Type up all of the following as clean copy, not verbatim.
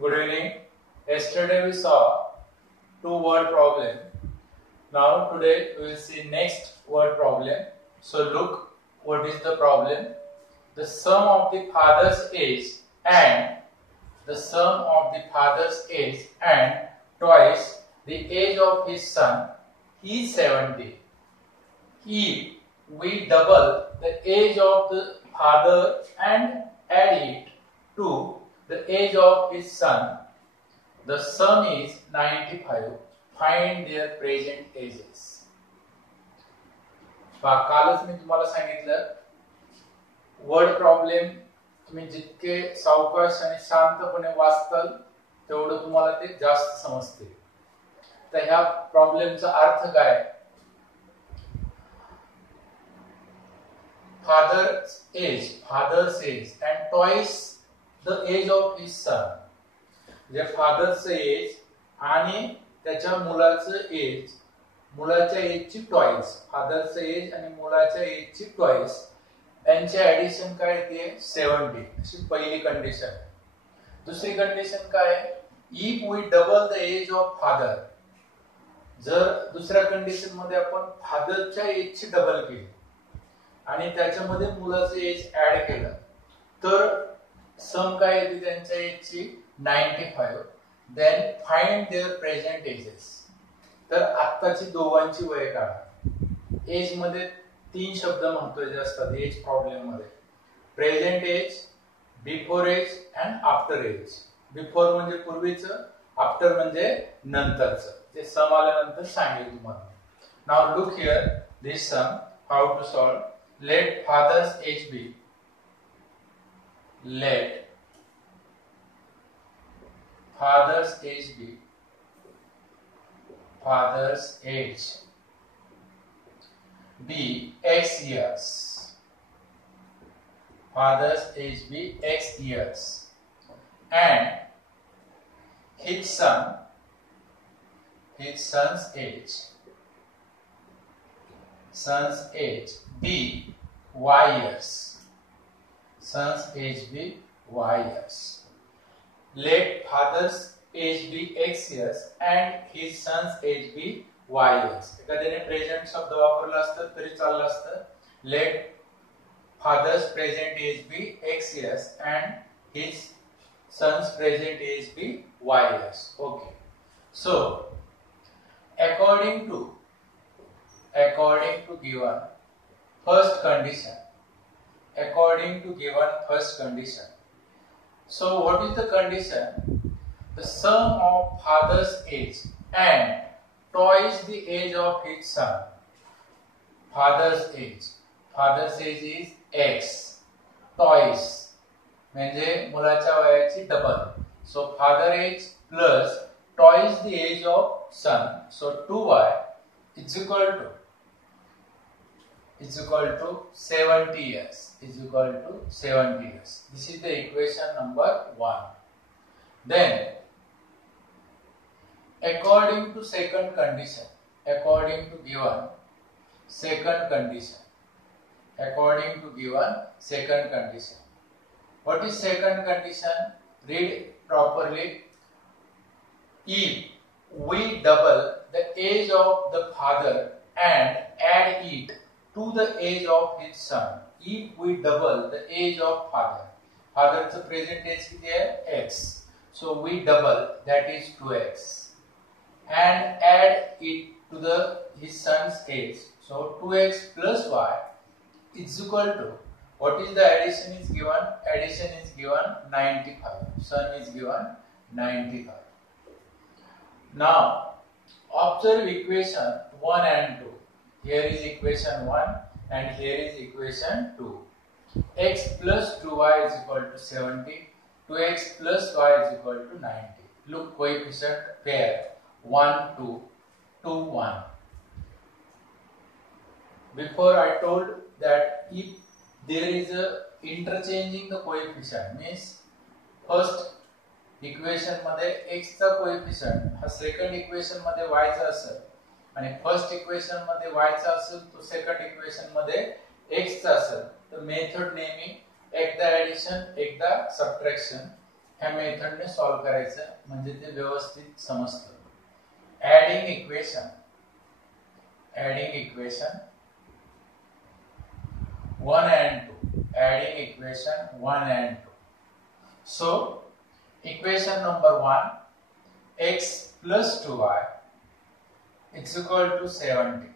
Good evening. Yesterday we saw two word problem. Now today we will see next word problem. So look, what is the problem? The sum of the father's age and twice the age of his son is 70. If we double the age of the father and add it to the age of his son, the sum is 95. Find their present ages. कालच मी तुम्हाला सांगितलं word problem तुम्ही जितके सावकाश आणि शांतपणे वाचताल तेवढं तुम्हाला ते जास्त समजते. तर ह्या प्रॉब्लेमचा अर्थ काय? father's age and twice the age of his son. जे फादरचं एज आणि त्याच्या मुलाचं एज, मुलाच्या एजची ट्वाइस, फादरचं एज आणि मुलाच्या एजची ट्वाइस यांचे ऍडिशन काय येते 70. अशी पहिली कंडिशन. दुसरी कंडिशन काय? If we double the age of father. जर दुसऱ्या कंडिशन मध्ये आपण फादरच्या एजची डबल केली आणि त्याच्यामध्ये मुलाचं एज ऍड केलं तर सम काय येते त्यांच्या एजची 95. Then find their present ages. तर आत्ताची दोघांची वय काढा. एज मध्ये 3 शब्द महत्त्वाचे असतात एज प्रॉब्लेम मध्ये. Present age, before age and after age. Before म्हणजे पूर्वीचं, आफ्टर म्हणजे नंतरचं. ते सम आल्यानंतर सांगेल तुम्हाला. Now look here this sum how to solve. Let father's age be. Let father's age be. Father's age be X years. Father's age be X years. And his son's age. Son's age be Y years. Son's age be Y years. Let father's age be X years and his son's age be Y years. एखाद्याने present शब्द वापरला असता तरी चाललं असतं. Let father's present age be X years and his son's present age be Y years. Okay. So according to given first condition, so what is the condition? The sum of father's age and twice the age of his son. Father's age is X, twice म्हणजे मुलाच्या वयाची double. So father age plus twice the age of son, so 2y is equal to 70 years. This is the equation number 1. Then according to second condition, according to given second condition, what is second condition? Read properly. If we double the age of the father and add it to the age of his son. If we double the age of father's present age किती आहे X. So we double, that is 2X, and add it to his son's age. So 2X plus Y is equal to, what is the addition is given? Addition is given 95. Son is given 95. Now observe equation 1 and 2. Here is equation 1 and here is equation 2. X plus 2y is equal to 70. 2x plus y is equal to 90. Look, coefficient pair 1, 2, 2, 1. Before I told that if there is a interchanging the coefficient, means first equation मध्ये x चा coefficient हा second equation मध्ये y चा असेल आणि first equation मध्ये y चा असेल तो सेकंड इक्वेशन मध्ये x चा असेल तर मेथड नेहमी एकदा ऍडिशन एकदा सबट्रॅक्शन ह्या मेथडने सॉल्व्ह करायचं म्हणजे ते व्यवस्थित समजतं. Adding equation 1 and 2, adding equation 1 and 2. So equation number 1, x plus 2y is equal to 70,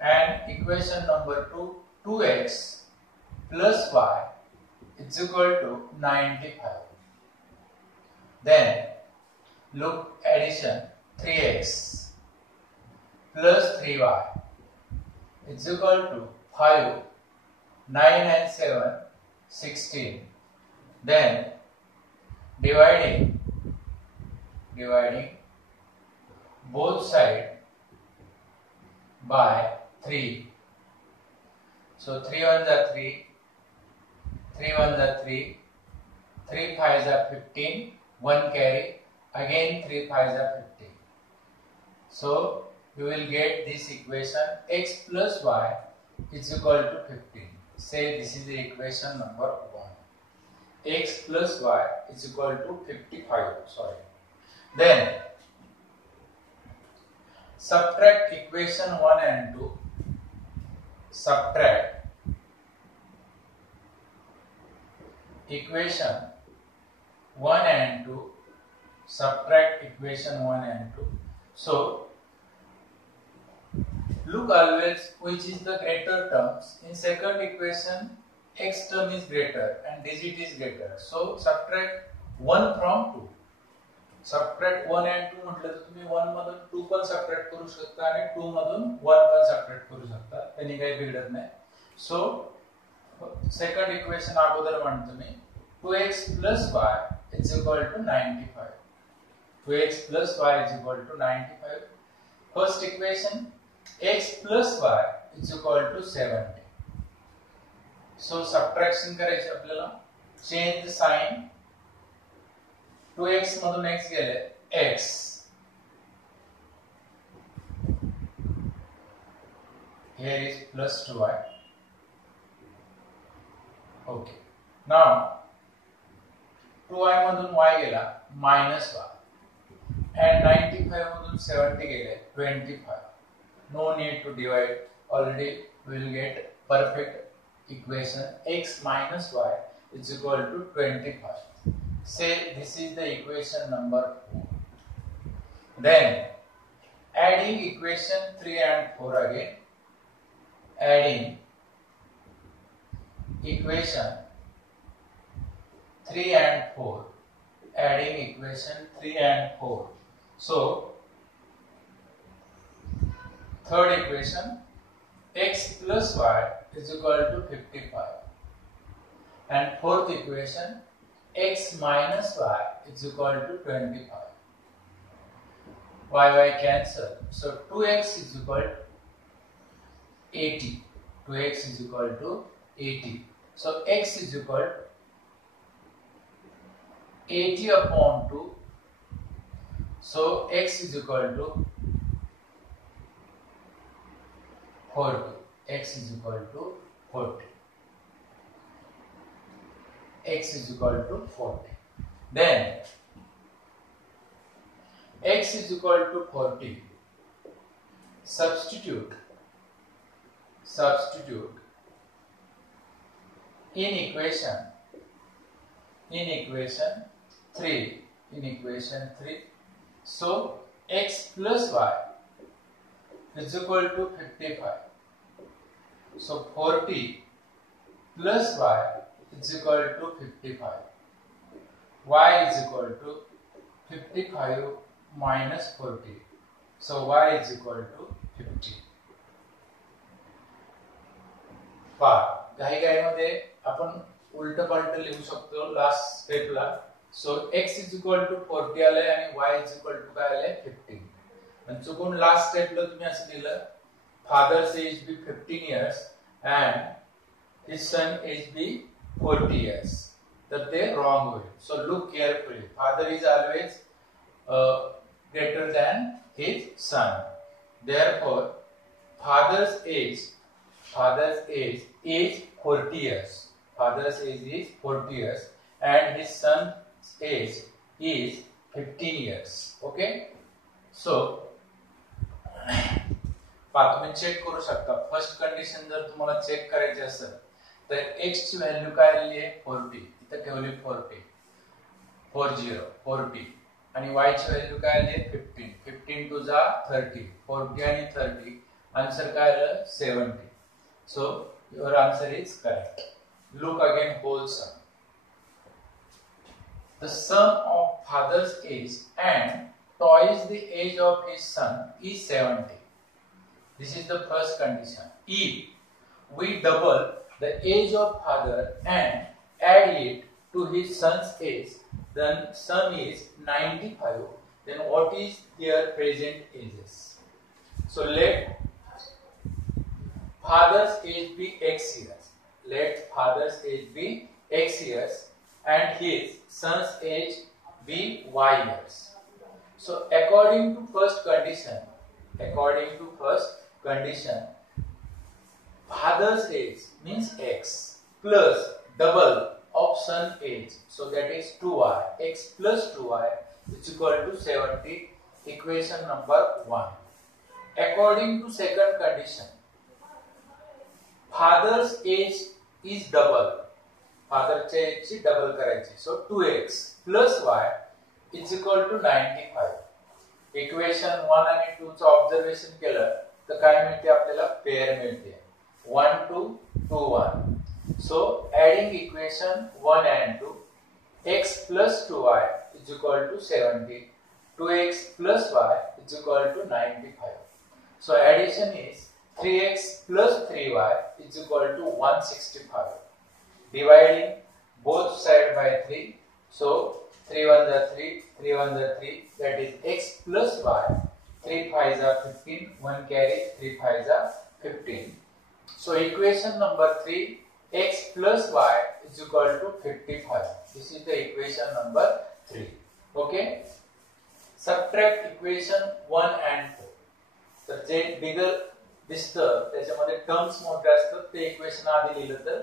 and equation number 2, 2x plus y is equal to 95. Then look addition, 3x plus 3y is equal to 5, 9 and 7, 16. Then dividing both sides by 3. So 3 ones are 3, 3 ones are 3, 3 5s are 15, 1 carry, again 3 5s are 15. So you will get this equation x plus y is equal to 15. Say this is the equation number 1. X plus y is equal to 55. Then subtract equation 1 and 2. Subtract equation 1 and 2. Subtract equation 1 and 2. So look always which is the greater terms. In second equation, x term is greater and digit is greater. So subtract 1 from 2. Subtract 1 and 2 म्हटलं तर तुम्ही 1 मधून 2 पण subtract करू शकता आणि 2 मधून 1 पण सबट्रॅक्ट करू शकता. त्यांनी काही बिघडत नाही. सो सेकंड इक्वेशन अगोदर म्हणतो मी 2x plus y is equal to 95. 2x plus y is equal to 95. First equation, x plus y is equal to 70. So subtraction करायचे आपल्याला. Change the sign. 2x मधून x गेले x. Here is plus 2y. Okay. Now 2y मधून y गेला minus y. And 95 मधून 70 गेले 25. No need to divide. Already we will get perfect equation x minus y is equal to 25. Say this is the equation number 4. Then adding equation 3 and 4 again. Adding equation 3 and 4. Adding equation 3 and 4. So third equation, x plus y is equal to 55. And fourth equation, x minus y is equal to 25. Y cancel. So 2x is equal to 80. 2x is equal to 80. So x is equal to 80 upon 2. So x is equal to 40. X is equal to 40. X is equal to 40. Then x is equal to 40. Substitute in equation 3. So x plus y is equal to 55. So 40 plus y is equal to 55. Y is equal to 55 minus 40. So y is equal to 50. घाईमध्ये आपण उलट पालट लिहू शकतो last स्टेपला. सो x is equal to 40 आले आणि y is equal to काय आले 15. आणि चुकून लास्ट स्टेपला तुम्ही असं लिहिलं father's age be 15 years and his son age be 40 years. That they wrong way. So look carefully. Father is always greater than his son. Therefore, father's age is 40 years. Father's age is 40 years and his son age is 15 years. Okay, so तुम्ही check करू शकता. First condition जर तुम्हाला check करायची असेल तर x ची value काय आली आहे 40, इथे ठेवली 40 आणि y ची व्हॅल्यू काय आली आहे 15 टू जा 30, 40 आणि 30 आन्सर काय आलं 70. So your answer is correct. Look again whole sum. The sum of father's age and twice the age of his son is 70. This is the first condition. If we double the age of father and add it to his son's age, then son is 95. Then what is their present ages? So let father's age be x years. Let father's age be x years and his son's age be y years. So according to first condition, father's age means x plus double of son age, so that is 2y. X plus 2y is equal to 70. Equation number 1. According to second condition, father's age is double. फादरच्या एजची double करायची. So 2x plus y is equal to 95. Equation 1 आणि 2 चं observation केलं तर काय मिळते आपल्याला पेअर मिळते 1 2 2 1. सो adding equation 1 and 2, x plus 2y is equal to 70, 2x plus y is equal to 95. So addition is 3x plus 3y is equal to 165. Dividing both side by 3, so 3 1s are 3, 3 1s are 3, that is x plus y. 3 5s are 15, 1 carry, 3 5s are 15. So equation number 3, x plus y is equal to 55. This is the equation number 3. Okay, subtract equation 1 and 2. तर जे बिगर दिसतं त्याच्यामध्ये terms मोठे असतात ते equation आधी लिहिलं तर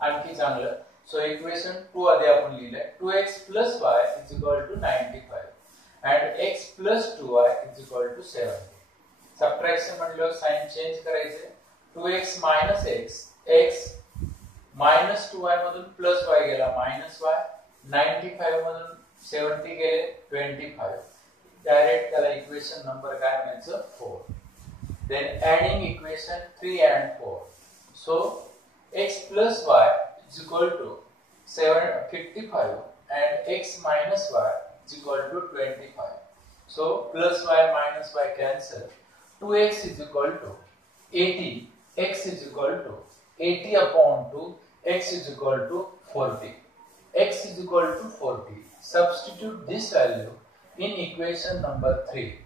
आणखी चांगलं. सो इक्वेशन 2 आधी आपण लिहिलंय 2x plus y is equal to 95 and x plus 2y is equal to 70. Subtraction म्हणल्यावर साइन चेंज करायचे. 2x minus x minus 2y मधून plus y गेला minus y, 95 मधून 70 गेले 25. डायरेक्ट त्याला इक्वेशन नंबर काय म्हणायचं 4. Then adding equation 3 and 4. So x plus y is equal to 55 and x minus y is equal to 25. So plus y minus y cancel. 2x is equal to 80. X is equal to 80 upon 2. X is equal to 40. X is equal to 40. Substitute this value in equation number 3.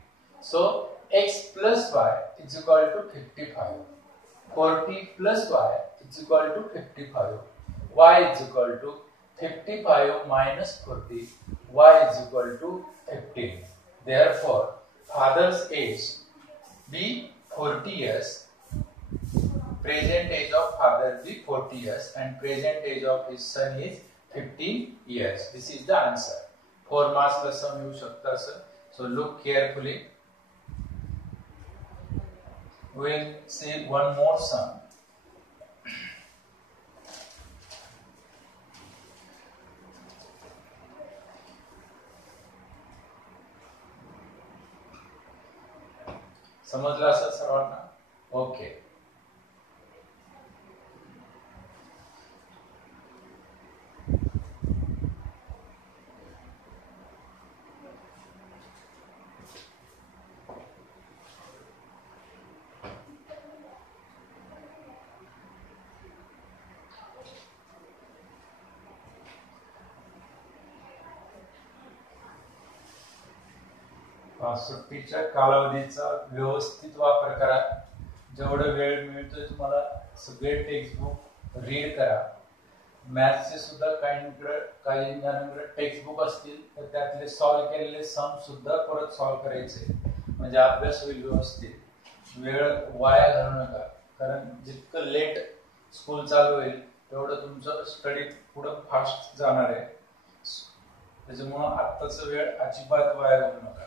So x plus y is equal to 55. 40 plus y is equal to 55. Y is equal to 55 minus 40. Y is equal to 15. Therefore, father's age be 40 years. Present age of father be 40 years and present age of his son is 15 years. This is the answer. 4 marks the sum you shakta sir. So look carefully. We will see one more sum. समजलं असं सर्वांना? Okay. सुट्टीच्या कालावधीचा व्यवस्थित वापर करा. जेवढा वेळ मिळतोय तुम्हाला सगळे टेक्स्टबुक रीड करा. मॅथ्सचे सुद्धा काही जणांकडे टेक्स्टबुक असतील तर त्यातले सॉल्व्ह केलेले सम सुद्धा परत सॉल्व्ह करायचे म्हणजे अभ्यास होईल व्यवस्थित. वेळ वाया घालवू नका कारण जितकं लेट स्कूल चालू होईल तेवढं तुमचं स्टडी पुढे फास्ट जाणार आहे. त्याच्यामुळे आत्ताचा वेळ अजिबात वाया घालवू नका.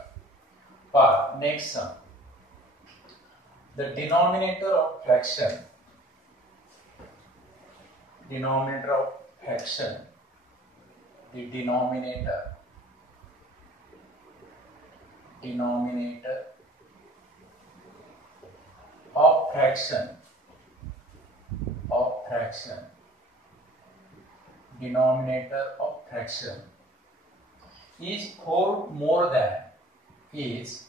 पहा next sum. The denominator of fraction, denominator of fraction, the denominator of fraction, denominator of fraction is 4 more than its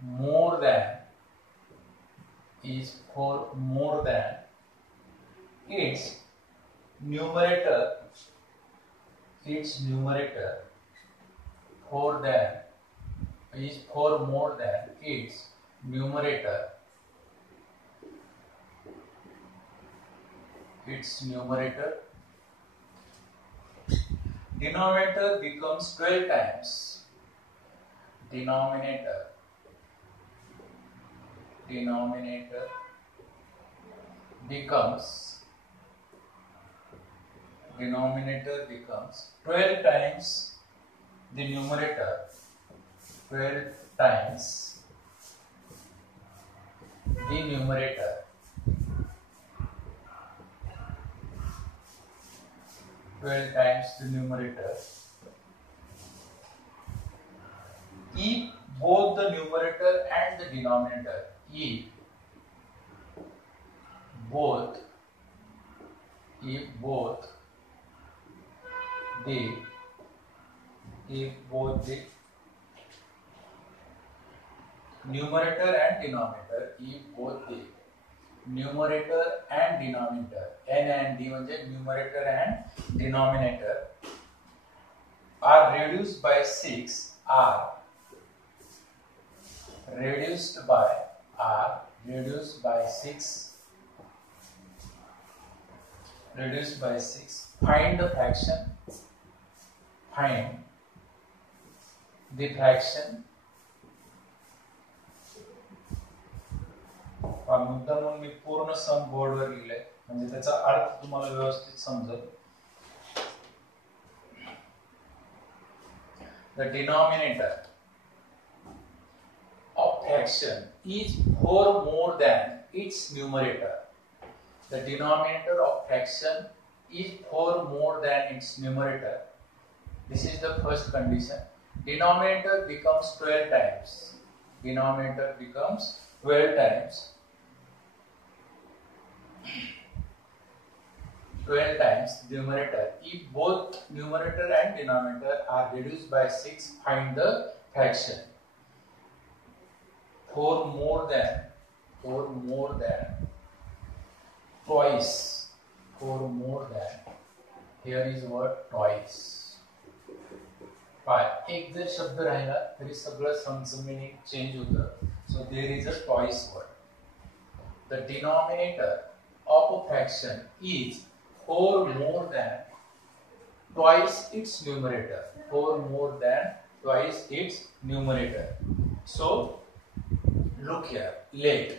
numerator, is 4 more than its numerator, denominator becomes 12 times. Denominator becomes 12 times the numerator, 12 times the numerator, if both the numerator and the denominator, if both the numerator and denominator, n and d म्हणजे numerator and denominator are reduced by 6, find the fraction, मुद्दा म्हणून मी पूर्ण सम बोर्डवर लिहिलंय म्हणजे त्याचा अर्थ तुम्हाला व्यवस्थित समजेल. The denominator of fraction is 4 more than its numerator. The denominator of fraction is 4 more than its numerator. This is the first condition. Denominator becomes 12 times. Numerator. If both numerator and denominator are reduced by 6, find the fraction. 4 more than twice. Here is word twice. एक जर शब्द राहिला तरी सगळं समचं meaning change होतं. So there is a twice word. The denominator of a fraction is 4 more than twice its numerator. So look here. Let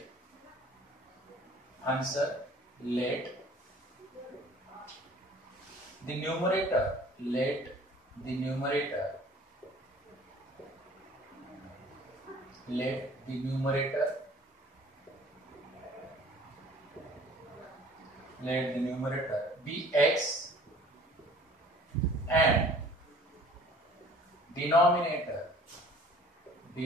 the numerator be x and denominator by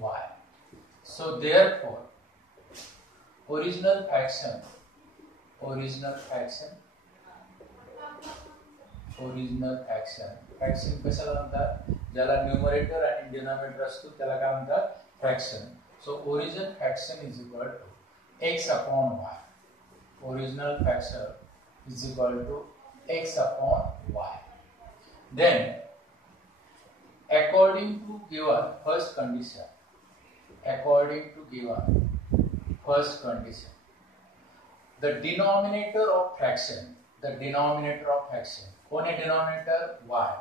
by. So therefore original fraction कशाला म्हणतात, ज्याला numerator आणि denominator असतो त्याला काय म्हणतात, fraction. So original fraction is equal to x upon y. Original fraction is equal to x upon y. Then according to given first condition, the denominator of fraction, कौन है denominator? y.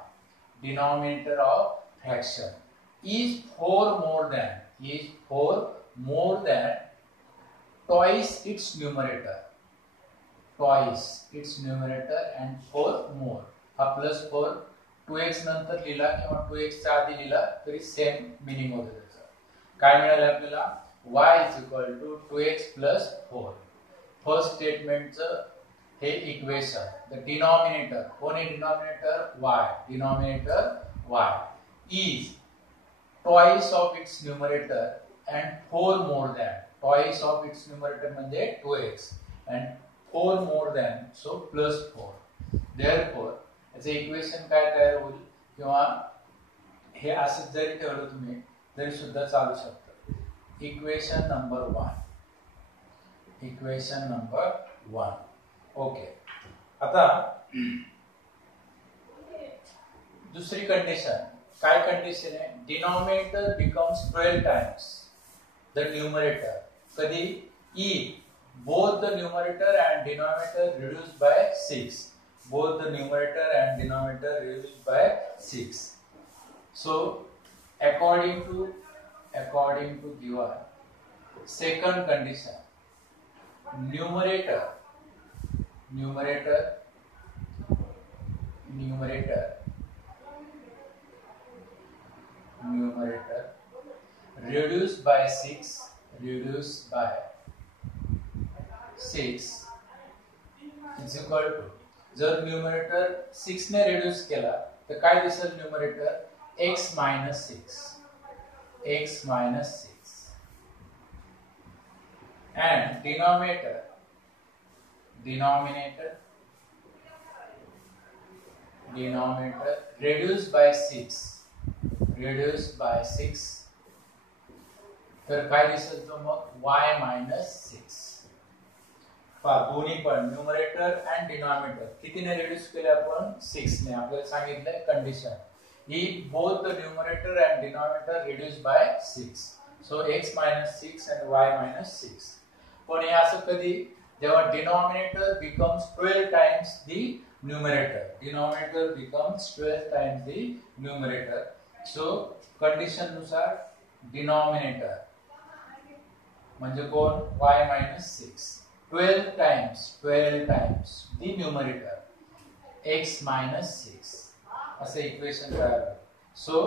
Denominator of fraction is 4 more than twice its numerator. Twice its numerator and 4 more. हा plus 4 2x नंतर लिहिला किंवा 2x च्या आधी लिहिला तरी सेम मीनिंग होते त्याचं. काय मिळाले आपल्याला y is equal to 2x plus 4. First स्टेटमेंटचं हे इक्वेशन. द डिनॉमिनेटर कोण आहे denominator y. Denominator y is twice of its numerator and 4 more than. Twice of its numerator म्हणजे 2x and 4 more than, so plus 4. Therefore याचे equation काय तयार होईल किंवा हे असं जरी ठेवलं तुम्ही तरी सुद्धा चालू शकतं. Equation number 1. Equation number 1. Okay. आता दुसरी कंडिशन. काय कंडिशन आहे denominator becomes 12 times the numerator. कधी if both the numerator and denominator reduced by 6. Both the numerator and denominator reduced by 6. So according to given second condition, numerator reduced by 6 is equal to, जर numerator 6 ने reduce केला तर काय दिसेल numerator x minus 6 and denominator reduced by 6 तर काय दिसेल तो मग y minus 6. दोन्ही पण न्यूमरेटर अँड डिनॉमिनेटर कितीने रिड्यूस केले आपण 6 ने. आपल्याला सांगितलंय condition if both the numerator and denominator reduced by 6, so x minus 6 and y minus 6. पण हे असं कधी जेव्हा denominator becomes 12 times the numerator. Denominator becomes 12 times the numerator. So condition नुसार denominator म्हणजे कोण y minus 6 12 times the numerator x minus 6 असे equation तयार होईल. सो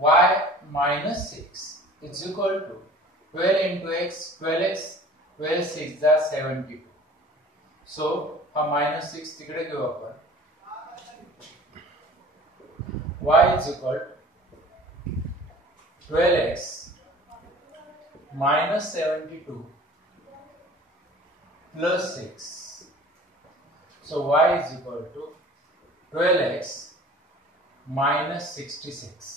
y minus 6 is equal to 12 into x. 12 6 जा 72. सो हा minus 6 तिकडे घेऊ आपण. y is equal to 12x minus 72 plus 6. So y is equal to 12x minus 66.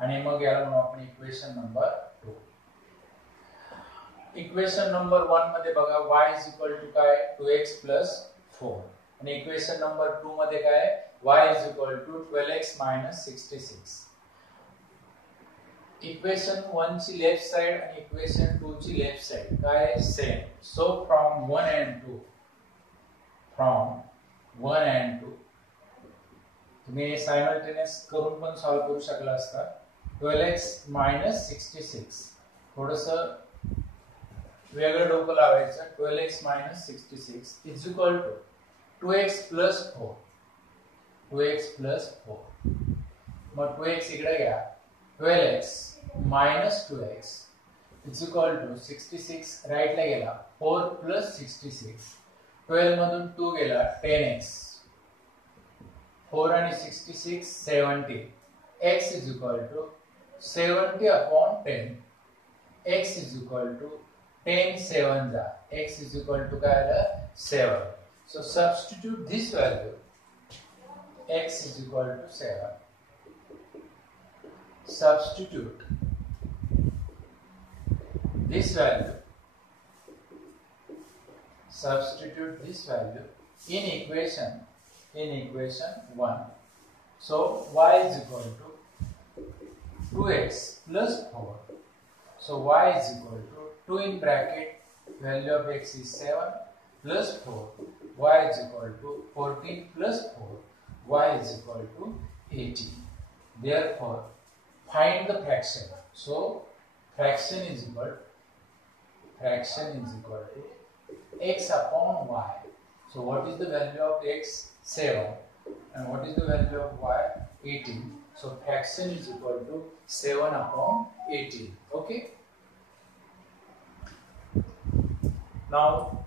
आणि मग याला म्हणू आपण इक्वेशन नंबर 2. इक्वेशन नंबर 1 मध्ये बघा y is equal to काय 2x plus 4 आणि इक्वेशन नंबर 2 मध्ये काय y is equal to 12x minus 66. Equation 1 ची लेफ्ट साइड आणि इक्वेशन 2 ची लेफ्ट साइड काय सेम. सो फ्रॉम 1 and 2 तुम्ही सायमल्टेनियस करून पण सॉल्व करू शकला असता. 12x minus 66 थोडस वेगळं डोकं लावायचं. 12x minus 66 is equal to 2x plus 4. 2x plus 4 mug 2x इकडे घ्या. 12x minus 2x is equal to 66 right ला गेला 4 plus 66. 12 मधून 2 गेला 10x. 4 आणि 66 70. x is equal to 70 upon 10. x is equal to 10 7 जा. x is equal to काय आला 7. So substitute this value. x is equal to 7. Substitute this value in equation 1. So y is equal to 2x plus 4. So y is equal to 2 in bracket value of x is 7 plus 4. Y is equal to 14 plus 4. Y is equal to 18. Therefore find the fraction. So fraction is equal fraction is equal to x upon y. So what is the value of x? 7. And what is the value of y? 18. So fraction is equal to 7 upon 18. Okay. Now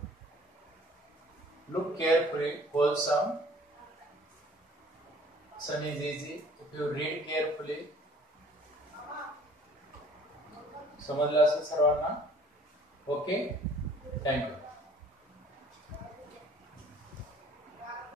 look carefully. Whole sum. Sum is easy. If you read carefully. समजलं असेल सर्वांना. Okay. Thank you.